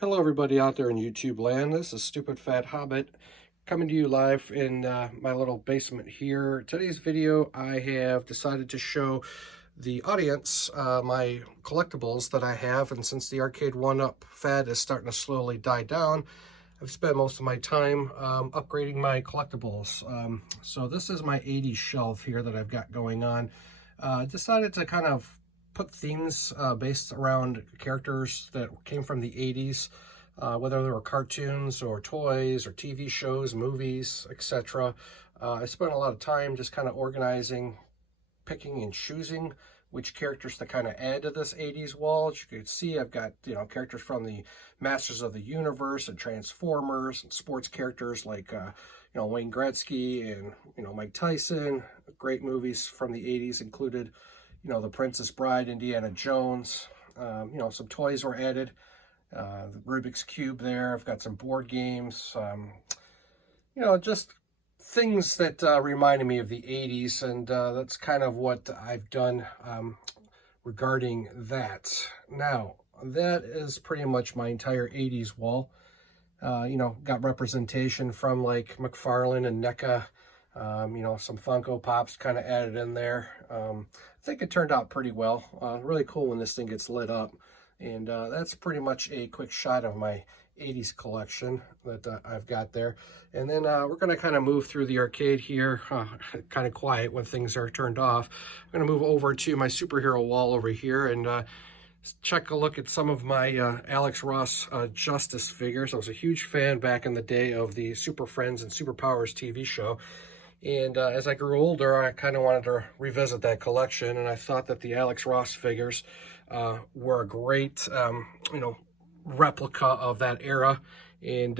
Hello everybody out there in YouTube land. This is Stupid Fat Hobbit coming to you live in my little basement here. Today's video I have decided to show the audience my collectibles that I have, and since the arcade one-up fad is starting to slowly die down, I've spent most of my time upgrading my collectibles. So this is my 80s shelf here that I've got going on. Decided to kind of put themes based around characters that came from the 80s, whether they were cartoons or toys or TV shows, movies, etc. I spent a lot of time just kind of organizing, picking and choosing which characters to kind of add to this 80s wall. As you can see, I've got, characters from the Masters of the Universe and Transformers, and sports characters like, Wayne Gretzky and, Mike Tyson. Great movies from the 80s included, The Princess Bride, Indiana Jones. Some toys were added. The Rubik's Cube there. I've got some board games. Just things that reminded me of the 80s, and that's kind of what I've done regarding that. Now, that is pretty much my entire 80s wall. Got representation from like McFarlane and NECA. Some Funko Pops kind of added in there. I think it turned out pretty well. Really cool when this thing gets lit up. And that's pretty much a quick shot of my 80s collection that I've got there. And then we're going to kind of move through the arcade here, kind of quiet when things are turned off. I'm going to move over to my superhero wall over here and check a look at some of my Alex Ross Justice figures. I was a huge fan back in the day of the Super Friends and Super Powers TV show. And as I grew older, I kind of wanted to revisit that collection, and I thought that the Alex Ross figures were a great, replica of that era. And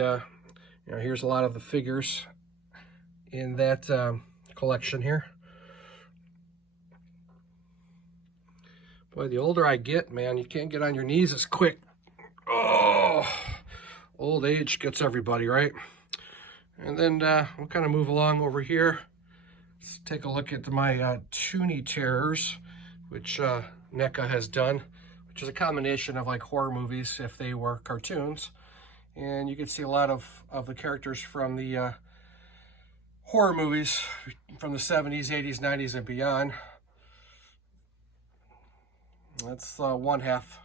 here's a lot of the figures in that collection here. Boy, the older I get, man, you can't get on your knees as quick. Oh, old age gets everybody, right? And then we'll kind of move along over here. Let's take a look at my Toonie Terrors, which NECA has done, which is a combination of like horror movies if they were cartoons. And you can see a lot of the characters from the horror movies from the 70s, 80s, 90s, and beyond. That's one half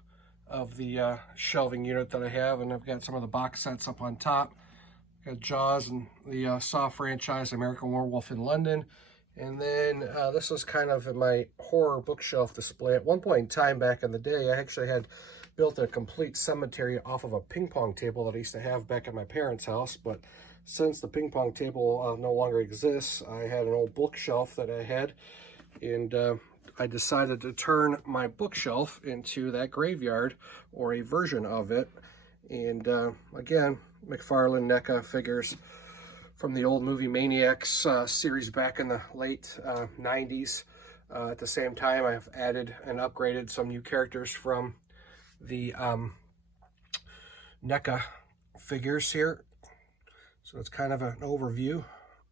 of the shelving unit that I have, and I've got some of the box sets up on top. Got Jaws and the Saw franchise, American Werewolf in London. And then this was kind of my horror bookshelf display. At one point in time back in the day, I actually had built a complete cemetery off of a ping pong table that I used to have back at my parents' house. But since the ping pong table no longer exists, I had an old bookshelf that I had. And I decided to turn my bookshelf into that graveyard, or a version of it. And again, McFarlane NECA figures from the old movie Maniacs series back in the late 90s. At the same time, I've added and upgraded some new characters from the NECA figures here. So it's kind of an overview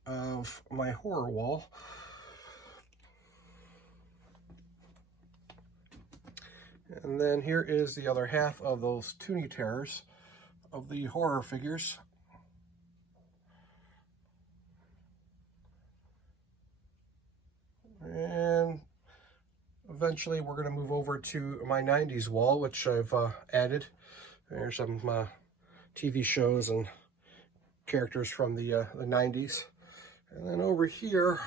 of my horror wall. And then here is the other half of those Toonie Terrors of the horror figures. And eventually we're going to move over to my 90s wall, which I've added. There's some TV shows and characters from the 90s. And then over here,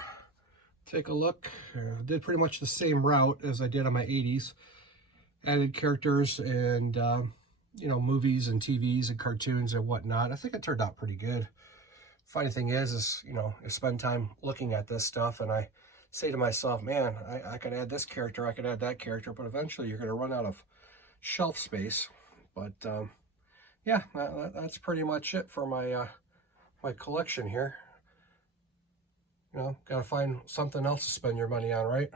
take a look. Did pretty much the same route as I did on my 80s. Added characters and, movies and TVs and cartoons and whatnot. I think it turned out pretty good. Funny thing is, I spend time looking at this stuff and I say to myself, man, I could add this character, I could add that character, but eventually you're going to run out of shelf space. But, yeah, that's pretty much it for my, my collection here. Got to find something else to spend your money on, right?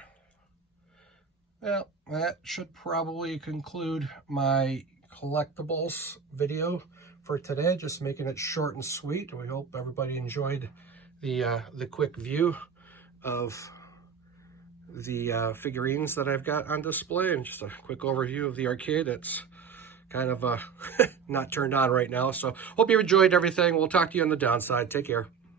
Well, that should probably conclude my collectibles video for today. Just making it short and sweet. We hope everybody enjoyed the quick view of the figurines that I've got on display, and just a quick overview of the arcade. It's kind of not turned on right now. So hope you enjoyed everything. We'll talk to you on the downside. Take care.